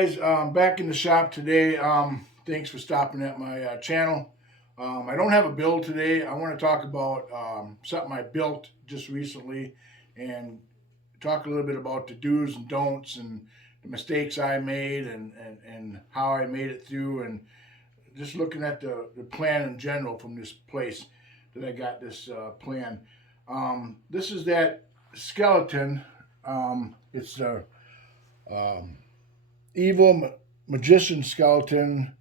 guys, back in the shop today. Thanks for stopping at my channel. I don't have a build today. I want to talk about something I built just recently and talk a little bit about the do's and don'ts and the mistakes I made and how I made it through, and just looking at the plan in general from this place that I got this plan. This is that skeleton. It's the evil magician skeleton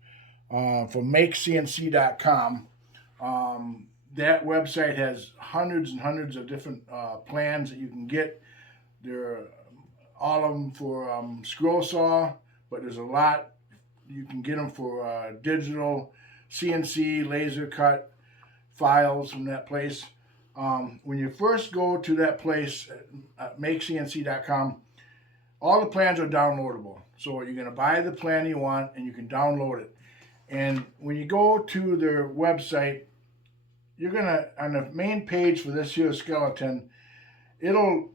from makecnc.com. That website has hundreds and hundreds of different plans that you can get. There, all of them for scroll saw, but there's a lot you can get them for digital, CNC, laser cut files from that place. When you first go to that place at makecnc.com, all the plans are downloadable. So you're going to buy the plan you want and you can download it. And when you go to their website, you're going to, on the main page for this here skeleton, it'll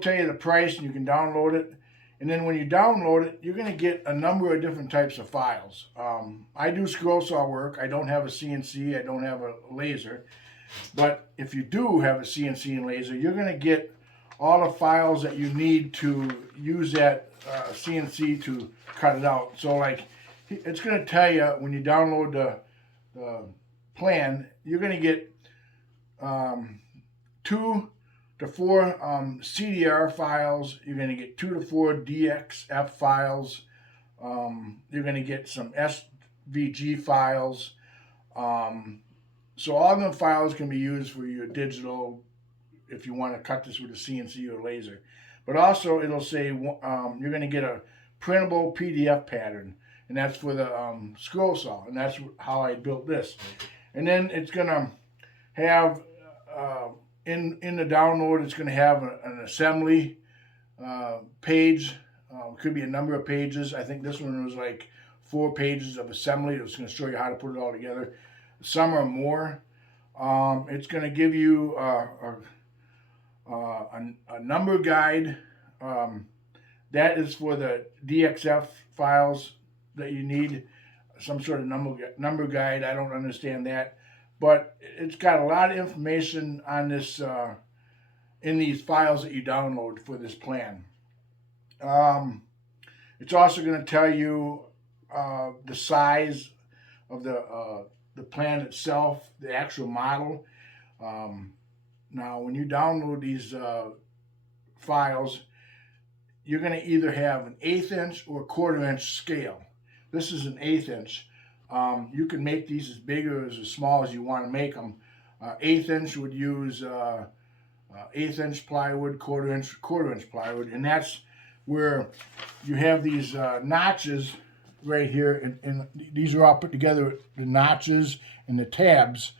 tell you the price and you can download it. And then when you download it, you're going to get a number of different types of files. I do scroll saw work. I don't have a CNC. I don't have a laser. But if you do have a CNC and laser, you're going to get all the files that you need to use that CNC to cut it out. So like, it's going to tell you when you download the plan, you're going to get 2 to 4 CDR files. You're going to get 2 to 4 DXF files. You're going to get some SVG files. So all of them files can be used for your digital if you want to cut this with a CNC or laser. But also it'll say you're going to get a printable PDF pattern, and that's for the scroll saw, and that's how I built this. And then it's going to have in the download, it's going to have an assembly page. Could be a number of pages. I think this one was like 4 pages of assembly. It's going to show you how to put it all together. Some are more. It's going to give you a number guide. That is for the DXF files that you need. Some sort of number guide. I don't understand that, but it's got a lot of information on this in these files that you download for this plan. It's also going to tell you the size of the plan itself, the actual model. Now, when you download these files, you're going to either have an 1/8 inch or a 1/4 inch scale. This is an 1/8 inch. You can make these as big or as small as you want to make them. 1/8 inch would use 1/8 inch plywood, 1/4 inch plywood, and that's where you have these notches right here, and these are all put together, the notches and the tabs.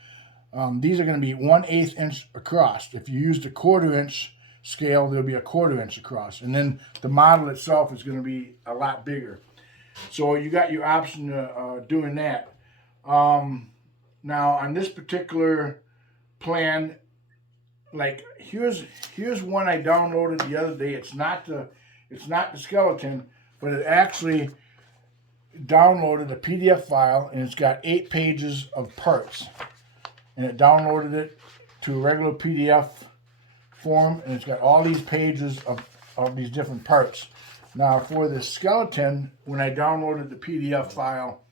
These are going to be 1/8 inch across. If you use the 1/4 inch scale, there'll be a 1/4 inch across, and then the model itself is going to be a lot bigger. So you got your option of doing that. Now on this particular plan, like here's one I downloaded the other day. It's not the skeleton, but it actually downloaded a PDF file, and it's got 8 pages of parts, and it downloaded it to a regular PDF form, and it's got all these pages of these different parts. Now for the skeleton, when I downloaded the PDF file,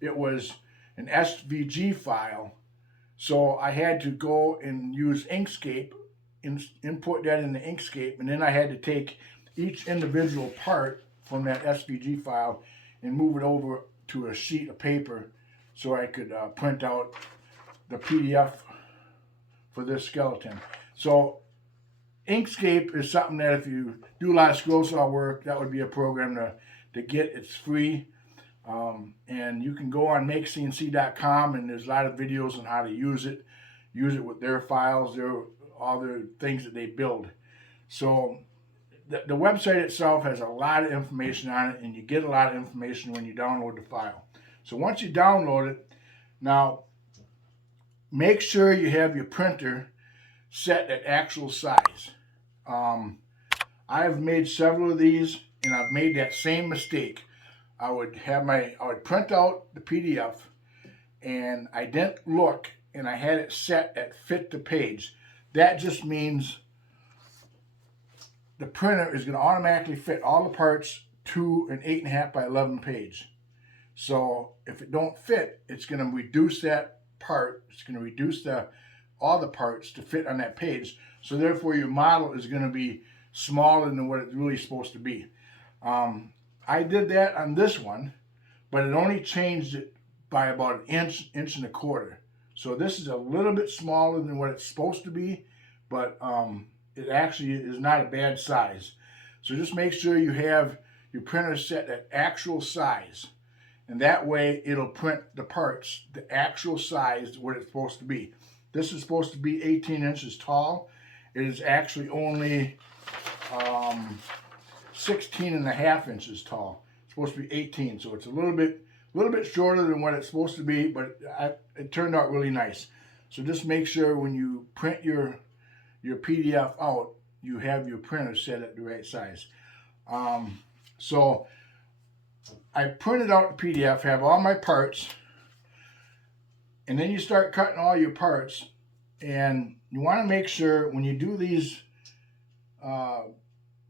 it was an SVG file, so I had to go and use Inkscape, import that into Inkscape, and then I had to take each individual part from that SVG file and move it over to a sheet of paper so I could print out the PDF for this skeleton. So Inkscape is something that if you do a lot of scroll saw work, that would be a program to get. It's free. And you can go on makecnc.com, and there's a lot of videos on how to use it with their files, all their things that they build. So the website itself has a lot of information on it, and you get a lot of information when you download the file. So once you download it, now make sure you have your printer set at actual size. I've made several of these, and I've made that same mistake. I would print out the PDF, and I didn't look, and I had it set at fit to page. That just means the printer is going to automatically fit all the parts to an 8.5 by 11 page. So if it don't fit, it's going to reduce that part. It's going to reduce all the parts to fit on that page. So therefore your model is going to be smaller than what it's really supposed to be. I did that on this one, but it only changed it by about an inch and a quarter. So this is a little bit smaller than what it's supposed to be, but it actually is not a bad size. So just make sure you have your printer set at actual size, and that way it'll print the parts the actual size what it's supposed to be. This is supposed to be 18 inches tall. It is actually only 16.5 inches tall. It's supposed to be 18, so it's a little bit shorter than what it's supposed to be, but it turned out really nice. So just make sure when you print your PDF out, you have your printer set at the right size. So I printed out the PDF, have all my parts, and then you start cutting all your parts, and you want to make sure when you do these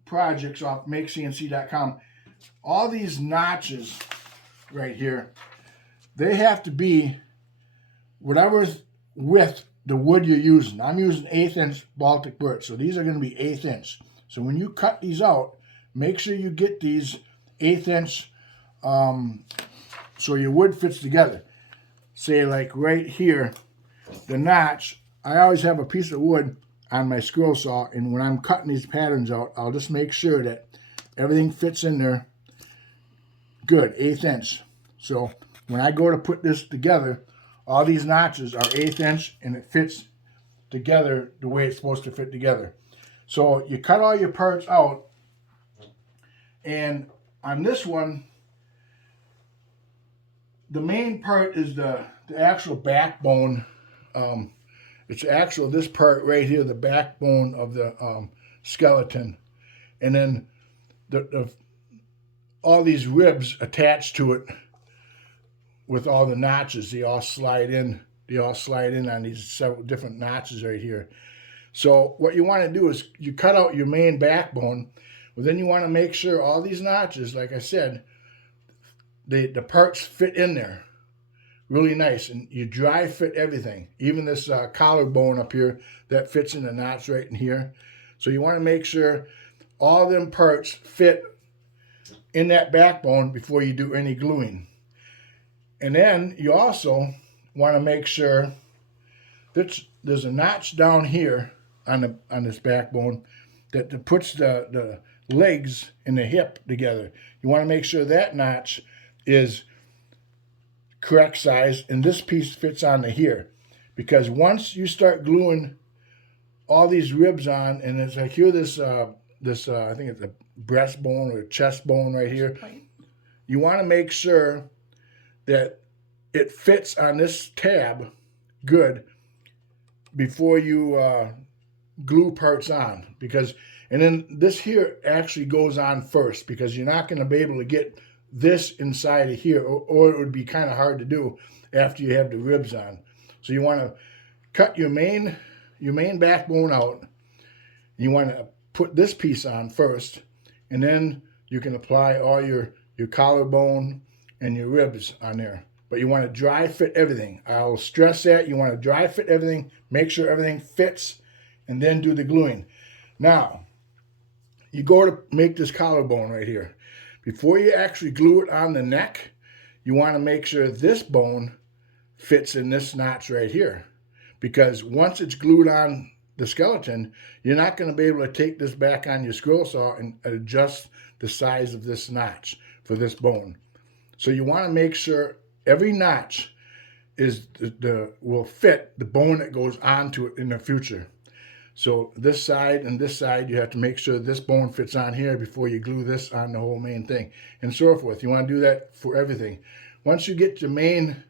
projects off makecnc.com, all these notches right here, they have to be whatever's with the wood you're using. I'm using 1/8 inch Baltic birch, so these are going to be 1/8 inch. So when you cut these out, make sure you get these 1/8 inch so your wood fits together. Say like right here, the notch, I always have a piece of wood on my scroll saw, and when I'm cutting these patterns out, I'll just make sure that everything fits in there good, 1/8 inch. So when I go to put this together, all these notches are 1/8 inch, and it fits together the way it's supposed to fit together. So you cut all your parts out, and on this one, the main part is the actual backbone. It's actual, this part right here, the backbone of the skeleton. And then all these ribs attached to it with all the notches, they all slide in. They all slide in on these several different notches right here. So what you want to do is you cut out your main backbone, but then you want to make sure all these notches, like I said, the parts fit in there really nice, and you dry fit everything. Even this collarbone up here, that fits in the notch right in here. So you want to make sure all them parts fit in that backbone before you do any gluing. And then you also want to make sure that there's a notch down here on this backbone that puts the legs and the hip together. You want to make sure that notch is correct size, and this piece fits onto here, because once you start gluing all these ribs on, and it's like here, this I think it's a breastbone or a chest bone right here, you want to make sure that it fits on this tab good before you glue parts on, and then this here actually goes on first, because you're not going to be able to get this inside of here, or it would be kind of hard to do after you have the ribs on. So you want to cut your main backbone out. You want to put this piece on first, and then you can apply all your collarbone and your ribs on there. But you want to dry fit everything. I'll stress that. You want to dry fit everything, make sure everything fits, and then do the gluing. Now, you go to make this collarbone right here. Before you actually glue it on the neck, you want to make sure this bone fits in this notch right here. Because once it's glued on the skeleton, you're not going to be able to take this back on your scroll saw and adjust the size of this notch for this bone. So you want to make sure every notch will fit the bone that goes onto it in the future. So this side and this side, you have to make sure this bone fits on here before you glue this on the whole main thing, and so forth. You want to do that for everything. Once you get your main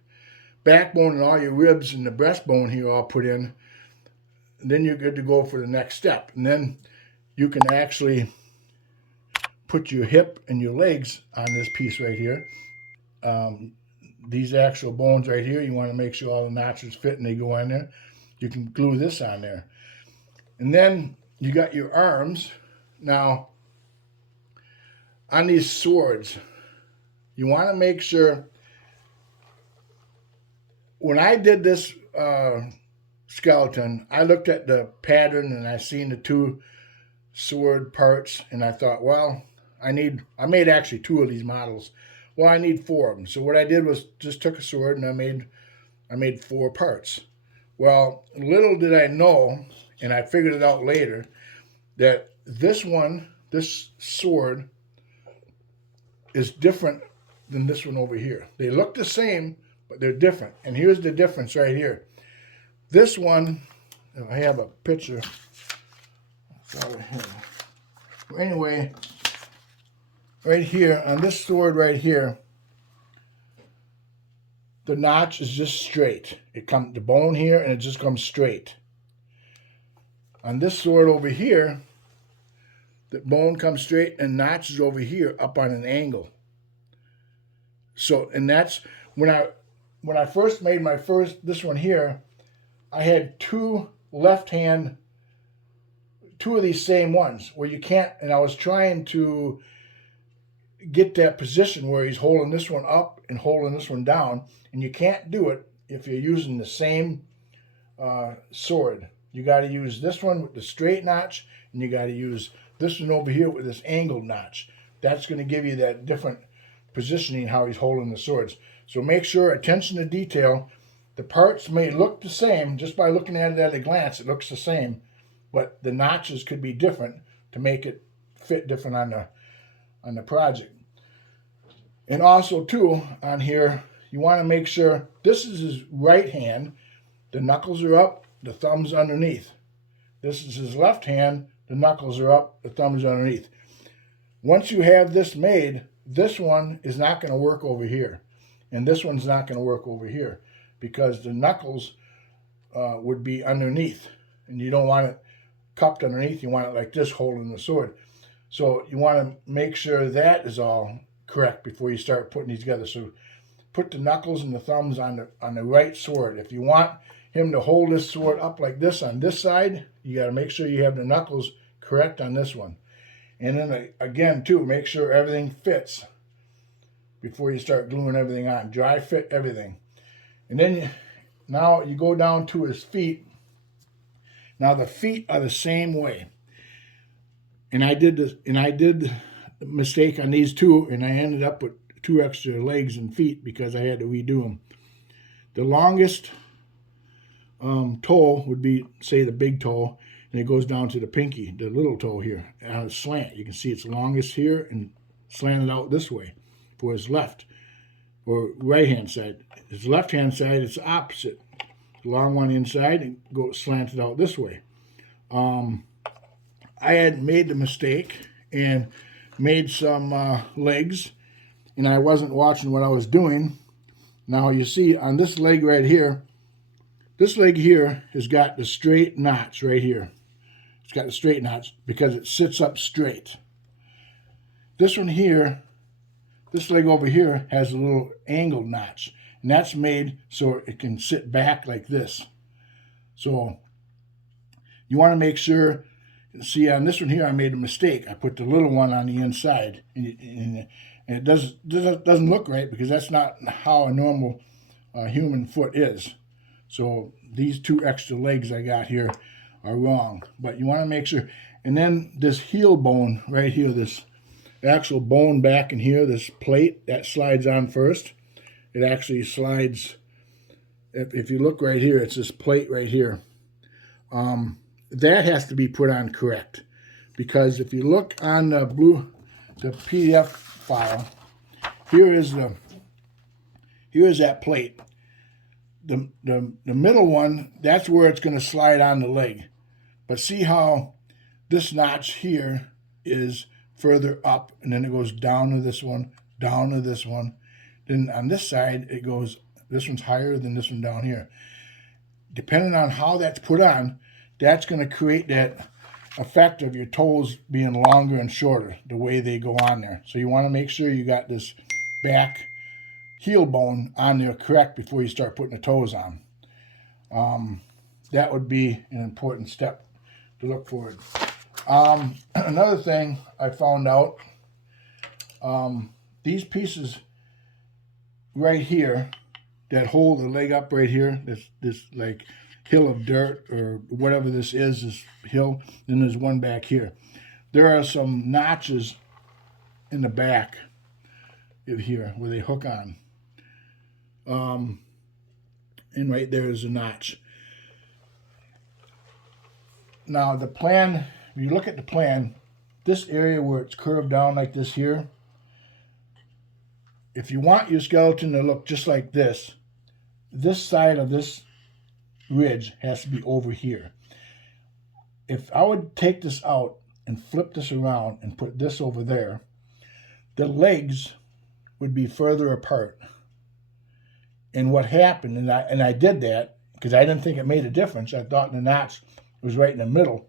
backbone and all your ribs and the breastbone here all put in, then you're good to go for the next step. And then you can actually put your hip and your legs on this piece right here. These actual bones right here, you want to make sure all the notches fit and they go on there. You can glue this on there. And then you got your arms. Now, on these swords, you want to make sure, when I did this skeleton, I looked at the pattern and I seen the two sword parts, and I thought, well, I made actually 2 of these models. Well, I need 4 of them. So what I did was just took a sword and I made 4 parts. Well, little did I know, and I figured it out later, that this sword is different than this one over here. They look the same, but they're different. And here's the difference right here. This one, I have a picture. Anyway, right here, on this sword right here, the notch is just straight. It comes the bone here, and it just comes straight. On this sword over here, the bone comes straight, and notch is over here up on an angle. So, and that's when I first made this one here, I had 2 of these same ones where you can't, and I was trying to get that position where he's holding this one up and holding this one down, and you can't do it if you're using the same sword. You got to use this one with the straight notch, and you got to use this one over here with this angled notch. That's going to give you that different positioning how he's holding the swords. So make sure, attention to detail. The parts may look the same just by looking at it at a glance. It looks the same, but the notches could be different to make it fit different on the project. And also too, on here, you want to make sure this is his right hand. The knuckles are up, the thumb's underneath. This is his left hand. The knuckles are up, the thumb's underneath. Once you have this made, this one is not going to work over here. And this one's not going to work over here because the knuckles would be underneath. And you don't want it cupped underneath. You want it like this holding the sword. So you want to make sure that is all correct before you start putting these together. So put the knuckles and the thumbs on the right sword. If you want him to hold this sword up like this on this side, you got to make sure you have the knuckles correct on this one. And then again too, make sure everything fits before you start gluing everything on. Dry fit everything. And then now you go down to his feet. Now the feet are the same way. And I did the mistake on these 2, and I ended up with 2 extra legs and feet because I had to redo them. The longest toe would be, say, the big toe, and it goes down to the pinky, the little toe here, on a slant. You can see it's longest here and slanted out this way for his left or right-hand side. His left-hand side, it's opposite. The long one inside and go slanted out this way. I had made the mistake and made some legs, and I wasn't watching what I was doing. Now you see on this leg right here, this leg here has got the straight notch right here. It's got the straight notch because it sits up straight. This one here, this leg over here has a little angled notch, and that's made so it can sit back like this. So you want to make sure. See, on this one here, I made a mistake. I put the little one on the inside, and it doesn't look right because that's not how a normal human foot is. So these 2 extra legs I got here are wrong. But you want to make sure. And then this heel bone right here, this actual bone back in here, this plate, that slides on first. It actually slides. If you look right here, it's this plate right here. That has to be put on correct, because if you look on the PDF file, here is that plate. The middle one, that's where it's going to slide on the leg. But see how this notch here is further up, and then it goes down to this one, down to this one. Then on this side, it goes, this one's higher than this one down here. Depending on how that's put on, that's going to create that effect of your toes being longer and shorter, the way they go on there. So you want to make sure you got this back heel bone on there correct before you start putting the toes on. That would be an important step to look for. Another thing I found out, these pieces right here that hold the leg up right here, this like hill of dirt or whatever this hill, then there's one back here. There are some notches in the back of here where they hook on. And right there is a notch. Now the plan, if you look at the plan, this area where it's curved down like this here, if you want your skeleton to look just like this side of this ridge has to be over here. If I would take this out and flip this around and put this over there, the legs would be further apart. And what happened, and I did that because I didn't think it made a difference. I thought the notch was right in the middle.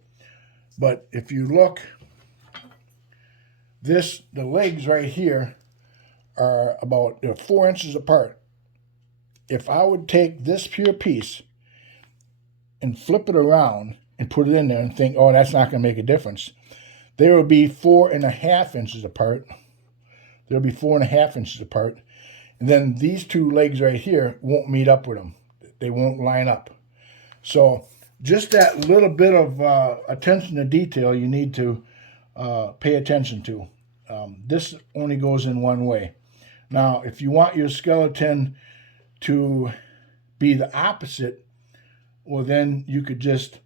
But if you look, the legs right here are they're 4 inches apart. If I would take this pure piece and flip it around and put it in there and think, oh, that's not going to make a difference, they will be 4.5 inches apart. They'll be 4.5 inches apart. And then these two legs right here won't meet up with them. They won't line up. So just that little bit of attention to detail you need to pay attention to. This only goes in one way. Now, if you want your skeleton to be the opposite, well, then you could just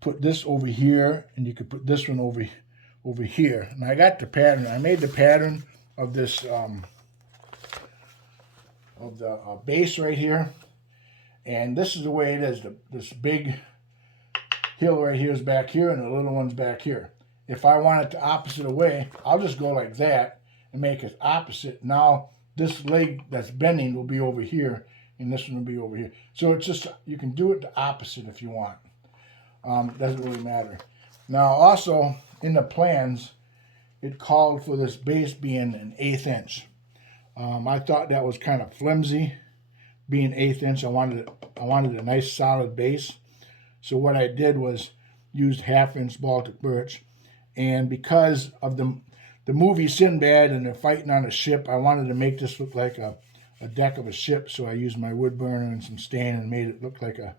put this over here, and you could put this one over here. And I got the pattern. I made the pattern of this of the base right here, and this is the way it is. This big hill right here is back here, and the little one's back here. If I want it the opposite away, I'll just go like that and make it opposite. Now this leg that's bending will be over here, and this one will be over here. So it's just, you can do it the opposite if you want. Doesn't really matter. Now also in the plans, it called for this base being an 1/8 inch. I thought that was kind of flimsy, being 1/8 inch. I wanted a nice solid base. So what I did was used 1/2 inch Baltic birch, and because of the movie Sinbad and they're fighting on a ship, I wanted to make this look like a deck of a ship. So I used my wood burner and some stain and made it look like a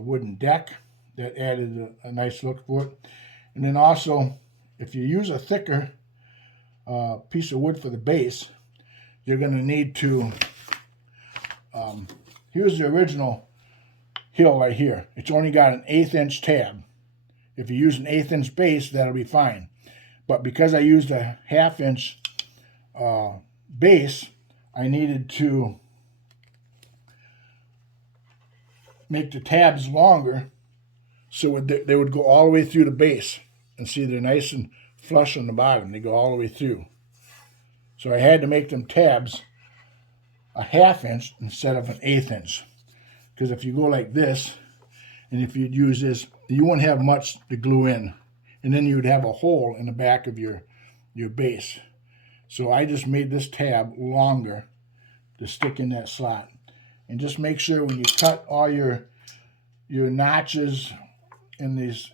wooden deck. That added a nice look for it. And then also, if you use a thicker piece of wood for the base, you're going to need to, here's the original hill right here. It's only got an 1/8 inch tab. If you use an 1/8 inch base, that'll be fine. But because I used a 1/2 inch base, I needed to make the tabs longer so they would go all the way through the base. And see, they're nice and flush on the bottom. They go all the way through. So I had to make them tabs a 1/2 inch instead of an 1/8 inch. Because if you go like this, and if you'd use this, you wouldn't have much to glue in. And then you would have a hole in the back of your base. So I just made this tab longer to stick in that slot. And just make sure when you cut all your notches in this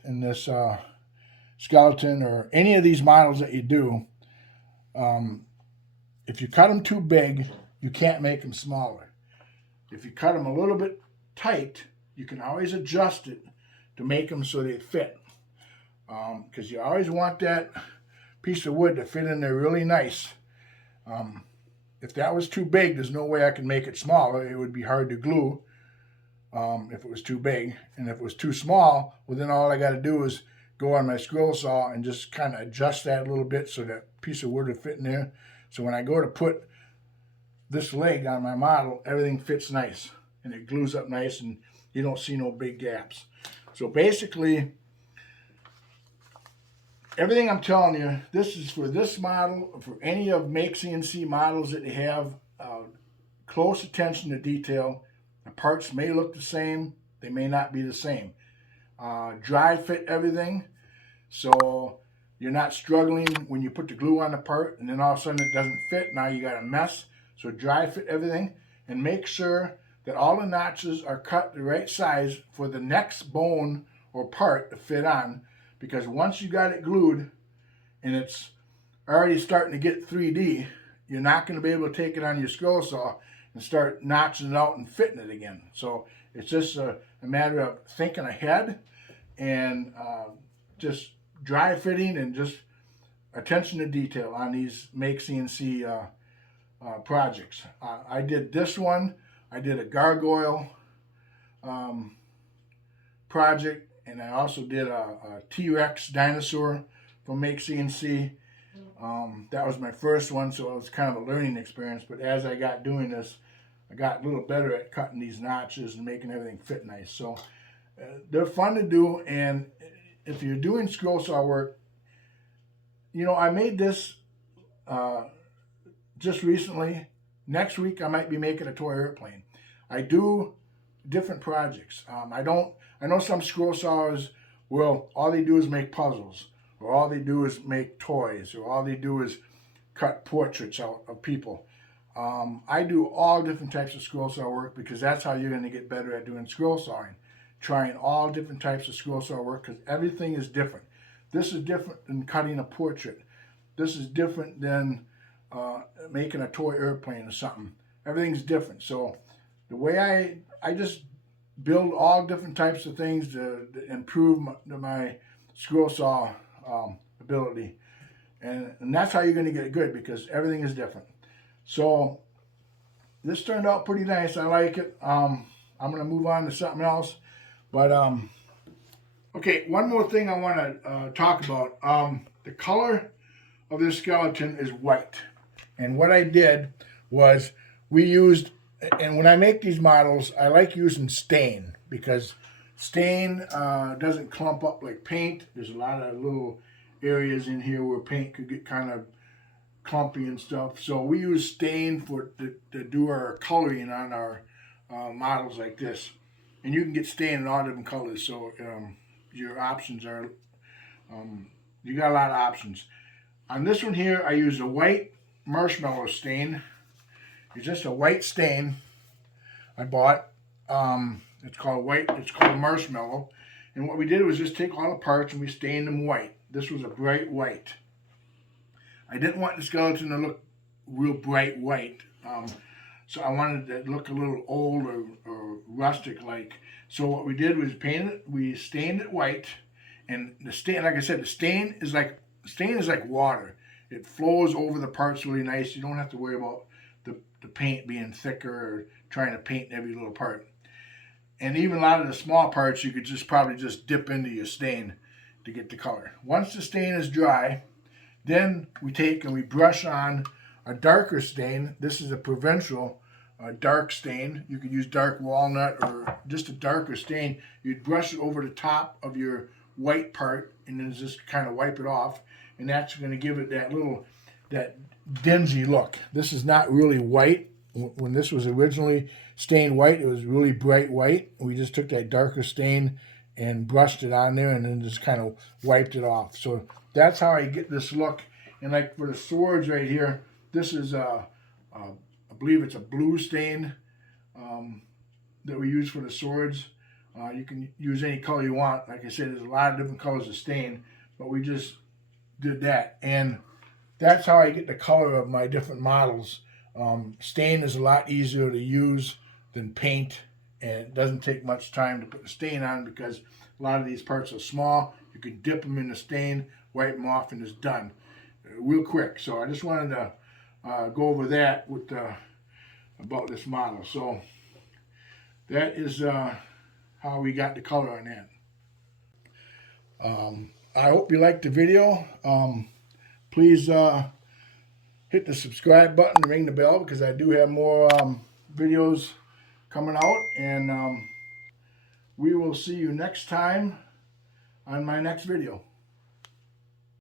skeleton or any of these models that you do, if you cut them too big, you can't make them smaller. If you cut them a little bit tight, you can always adjust it to make them so they fit. Because you always want that piece of wood to fit in there really nice. If that was too big, there's no way I could make it smaller. It would be hard to glue if it was too big. And if it was too small, well, then all I got to do is go on my scroll saw and just kind of adjust that a little bit so that piece of wood would fit in there. So when I go to put this leg on my model, everything fits nice and it glues up nice and you don't see no big gaps. So basically, everything I'm telling you, this is for this model, for any of Make CNC models that you have. Close attention to detail. The parts may look the same, they may not be the same. dry fit everything, so you're not struggling when you put the glue on the part and then all of a sudden it doesn't fit. Now you got a mess. So dry fit everything and make sure that all the notches are cut the right size for the next bone or part to fit on, because once you got it glued and it's already starting to get 3D, you're not going to be able to take it on your scroll saw and start notching it out and fitting it again. So it's just a matter of thinking ahead and just dry fitting and just attention to detail on these Make CNC projects. I did this one. I did a gargoyle project, and I also did a T-Rex dinosaur from Make CNC. That was my first one, so it was kind of a learning experience. But as I got doing this, I got a little better at cutting these notches and making everything fit nice. So they're fun to do, and if you're doing scroll saw work, you know, I made this just recently. Next week I might be making a toy airplane. I do different projects. I know some scroll saws, well, all they do is make puzzles, or all they do is make toys, or all they do is cut portraits out of people. I do all different types of scroll saw work because that's how you're going to get better at doing scroll sawing. Trying all different types of scroll saw work, because everything is different. This is different than cutting a portrait. This is different than making a toy airplane or something. Everything's different. So the way I just build all different types of things to improve my scroll saw ability. And that's how you're going to get it good, because everything is different. So this turned out pretty nice. I like it. I'm going to move on to something else. But, okay, one more thing I want to talk about. The color of this skeleton is white. And what I did was we used, and when I make these models, I like using stain, because stain doesn't clump up like paint. There's a lot of little areas in here where paint could get kind of clumpy and stuff. So we use stain to do our coloring on our models like this. And you can get stain in all different colors, so your options are, you got a lot of options. On this one here, I use a white marshmallow stain. It's just a white stain I bought. It's called marshmallow. And what we did was just take all the parts and we stained them white. This was a bright white. I didn't want the skeleton to look real bright white. So I wanted it to look a little old or rustic like. So what we did was we stained it white, and the stain, like I said, the stain is like water. It flows over the parts really nice. You don't have to worry about the paint being thicker or trying to paint every little part. And even a lot of the small parts you could probably just dip into your stain to get the color. Once the stain is dry, then we take and we brush on a darker stain. This is a provincial dark stain. You could use dark walnut or just a darker stain. You'd brush it over the top of your white part and then just kind of wipe it off. And that's going to give it that dingy look. This is not really white. When this was originally stained white, it was really bright white. We just took that darker stain and brushed it on there and then just kind of wiped it off. So that's how I get this look. And like for the swords right here, this is I believe it's a blue stain that we use for the swords. You can use any color you want. Like I said, there's a lot of different colors of stain, but we just did that. And that's how I get the color of my different models. Stain is a lot easier to use than paint, and it doesn't take much time to put the stain on because a lot of these parts are small. You can dip them in the stain, wipe them off, and it's done real quick. So I just wanted to go over that with about this model. So that is how we got the color on that. I hope you liked the video. Please hit the subscribe button, ring the bell, because I do have more videos coming out, and we will see you next time on my next video.